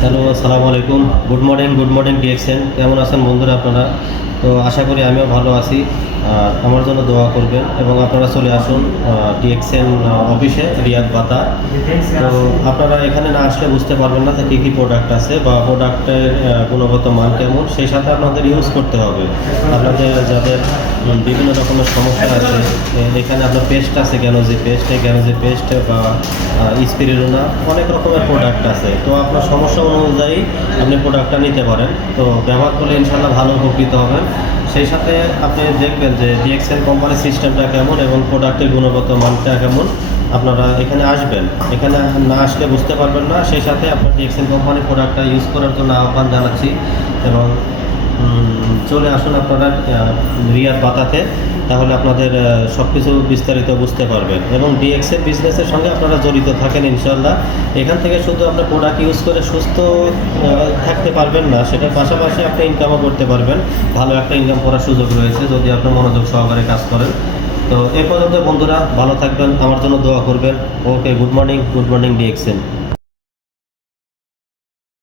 Hello, আসসালামু আলাইকুম। Good morning DXN. কেমন আছেন বন্ধুরা আপনারা? তো আশা করি আমিও ভালো আছি। আর আমার জন্য দোয়া করবেন এবং আপনারা চলে আসুন ডিএক্সএন অফিসে, রিয়াদ বাতা। তো আপনারা এখানে না আসলে বুঝতে পারবেন না যে কী কী প্রোডাক্ট আছে বা প্রোডাক্টের গুণগত মান কেমন, সেই সাথে আপনাদের ইউজ করতে হবে। আপনাদের যাদের বিভিন্ন রকমের সমস্যা আছে, এখানে আপনার পেস্ট আছে, গ্যানোজি পেস্ট বা স্পিরিলুনা, অনেক রকমের প্রোডাক্ট আছে। তো আপনার সমস্যা অনুযায়ী আপনি প্রোডাক্টটা নিতে পারেন। তো ব্যবহার করলে ইনশাল্লাহ ভালো উপকৃত হবেন। সেই সাথে আপনি দেখবেন যে ডিএক্সএল কোম্পানির সিস্টেমটা কেমন এবং প্রোডাক্টের গুণগত মানটা কেমন। আপনারা এখানে আসবেন, এখানে না আসলে বুঝতে পারবেন না। সেই সাথে আপনার ডিএক্সএল কোম্পানির প্রোডাক্টটা ইউজ করার জন্য আহ্বান জানাচ্ছি এবং চলে আসুন আপনারা রিয়াদ বাতাতে। তাহলে আপনাদের সব কিছু বিস্তারিত বুঝতে পারবেন এবং ডিএক্সএল বিজনেসের সঙ্গে আপনারা জড়িত থাকেন ইনশাল্লাহ। এখান থেকে শুধু আপনার প্রোডাক্ট ইউজ করে সুস্থ থাকতে পারবেন না, সেটার পাশাপাশি আপনি ইনকামও করতে পারবেন। ভালো একটা ইনকাম করার সুযোগ রয়েছে যদি আপনি মনোযোগ সহকারে কাজ করেন। তো এ পর্যন্ত বন্ধুরা, ভালো থাকবেন, আমার জন্য দোয়া করবেন। ওকে, গুড মর্নিং ডিএক্সএল।